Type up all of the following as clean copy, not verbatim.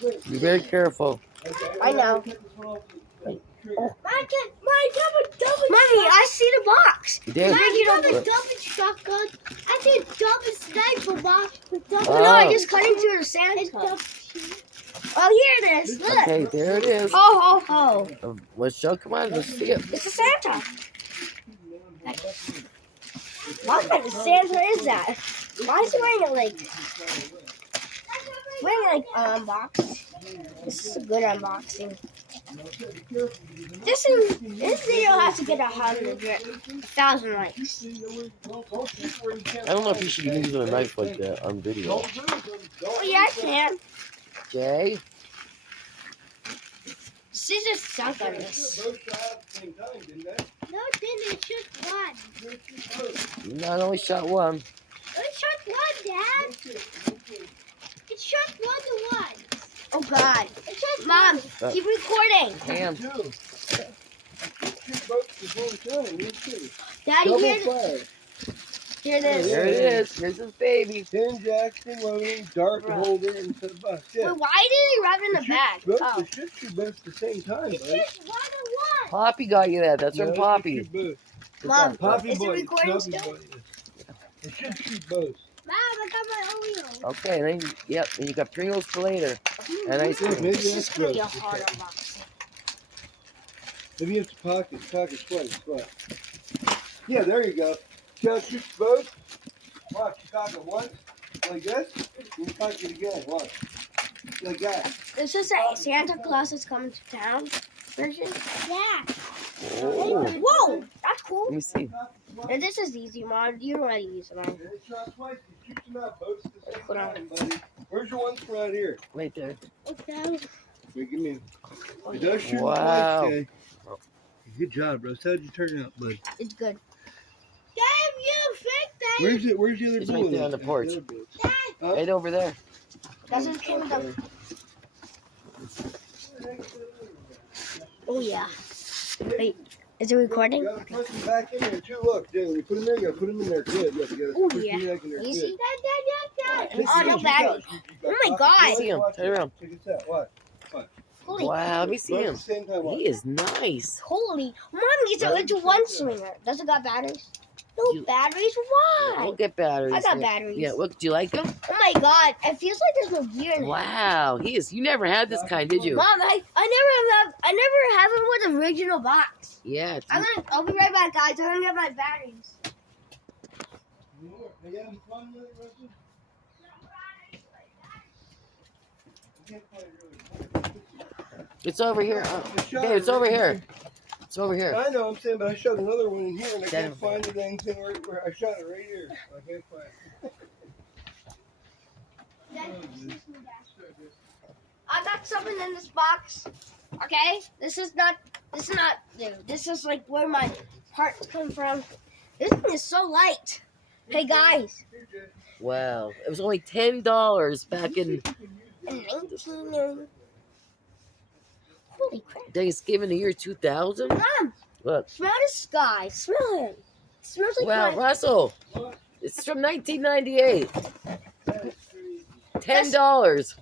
Be very careful. I know. Oh. Mommy, I see the box. You did? Double shotgun. I did double sniper box. No, I just cut into the Santa. Oh, here it is. Look. Okay, there it is. Ho, ho, ho. Let's show. Come on, let's see it. It's a Santa. What kind of Santa is that? Why is he wearing unboxed? This is a good unboxing. This video has to get 1,000 likes. I don't know if you should be using a knife like that on video. Oh yeah, I can. Jay? Scissors sunk on this. No, it didn't. It shot one. No, I only shot one. It shot one, Dad. It shot one to one. Oh God! Mom, keep recording. Damn. Daddy, here it is. There it is. Here's his baby. 10 Jackson loading, dart holder, and the bus. Yeah. Wait, why did he wrap it in the bag? Both, They should shoot both at the same time, It's buddy. just 1 to 1. Poppy got you that. That's from Poppy. It should shoot both. Mom, Poppy is it boy, recording Poppy still? boy. It should shoot both. Mom, I got my Oreo. Okay, and then and you got Pringles for later. And ice cream. Maybe This is that's gonna be a both. hard unboxing. Maybe you have to pocket sweat. Yeah, there you go. See how it shoots both? Watch, you cock it once, like this, and you cock it again, watch. Like that. This is a Santa Claus is coming to town version. Yeah. Oh. Whoa, that's cool. Let me see. And this is easy, Mom. You don't want to use it, Mom. And it shot twice, you shoot them out both at the same Hold on. time, buddy. Where's your ones from out here? Right there. Okay. Wait, give me. It does shoot Wow. twice, okay. Good job, bro. How'd you turn out, bud? It's good. Damn, you fake that. Where's the other It's bullet? right there on the porch. The other bullet. Huh? Right over there. That's what came with them. Oh yeah. Wait, is it recording? You gotta push them back in there too. Look, dude, when you put them there, you gotta put them in there good. Look, you gotta Oh push yeah. them back in there You good. see? Check Oh, no this out. battery. Oh my God. See him. Turn around. Check this out. What? Holy, Wow, let me see Both at him. the same time. Watch. He is nice. holy. Mom, it's a one swinger. Does it got batteries? No You- batteries? We'll Why? get batteries. I got yeah. batteries. Yeah, look, do you like them? Oh my God. It feels like there's no gear in it. Wow, he is. You never had this kind, did you? Mom, I never have it with original box. Yeah. It's, I'll be right back, guys. I'm gonna get my batteries. Are you having fun with it, Russell? You can't play really. it's over here. Babe, it's over here. It's over here. I know, I'm saying, but I shot another one in here and I Damn. can't find the dang thing where I shot it right here. I can't find it. I got something in this box. Okay? This is not new. This is like where my parts come from. This thing is so light. Hey guys. Wow. It was only $10 back in In 19... Holy crap. Thanksgiving the year 2000. Mom, Look. smell the sky. Smell it. It smells like Wow, my... Russell. It's from 1998. $10.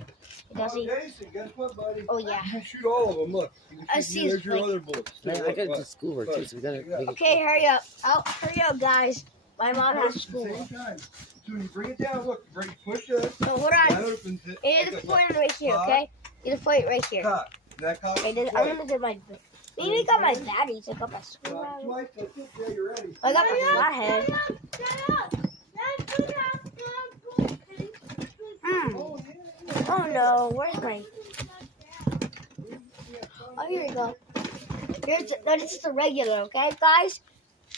Does he? Jason, guess what, buddy? Oh yeah. You can shoot all of them. Look. You can I shoot, see there's your like- other bullets. Man, I Look, gotta do look. schoolwork too, so we gotta make it Okay, hurry up. Oh, hurry up, guys. My mom has At the school. same time. So when you bring it down, look, push it. So hold That on. opens it. You need to point it right here, okay? You need to point it right here. Cock. That cock. Okay, then I'm gonna do my. Maybe I got my batteries. I got my screwdriver. Twice, that's it. Yeah, you're ready. I got my flathead. Oh no, where's my? Oh, here we go. No, this is the regular, okay, guys.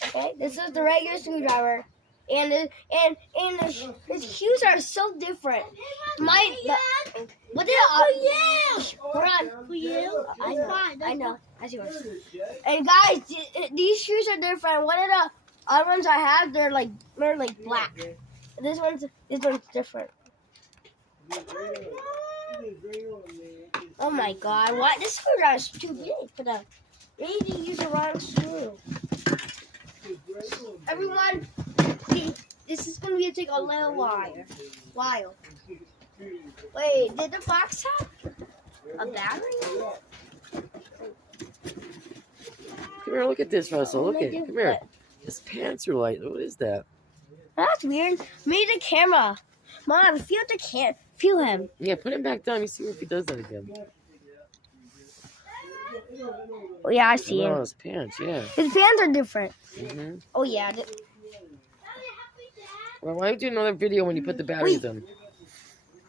Okay, this is the regular screwdriver, and his hues are so different. What did hold on. For you? I know. That's yours. And guys, these shoes are different. One of the other ones I have, they're like black. This one's different. Oh my God! What? This screwdriver is too big for the. We need to use the wrong screw. Everyone, this is gonna take a little while. Wait, did the box have? A battery? Come here, look at this, Russell. Look What at did I it. do? Come here. What? His pants are light. What is that? That's weird. Maybe the camera. Mom, feel him. Yeah, put him back down. You see if he does that again. Oh yeah, I see Oh, him. his pants, yeah. His pants are different. Mm-hmm. Oh yeah. Well, why don't you do another video when you put the batteries in?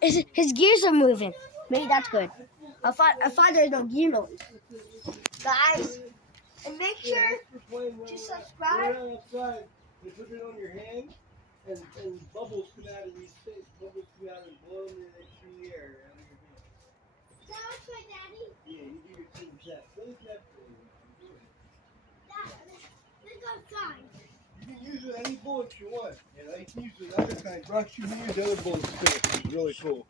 His gears are moving. Maybe that's good. I thought there's no gear noise. Guys, and make sure to subscribe. Outside, they put it on your hand, and bubbles come out of these things. Bubbles come out and blow them through the air out of your hand. Is that what's my daddy? Yeah, you do your team set. What is that for? Dad, let's go outside. You can use it any bullets you want. You know, you can use the other kind. Rush, you can use other bullets too. It's really cool.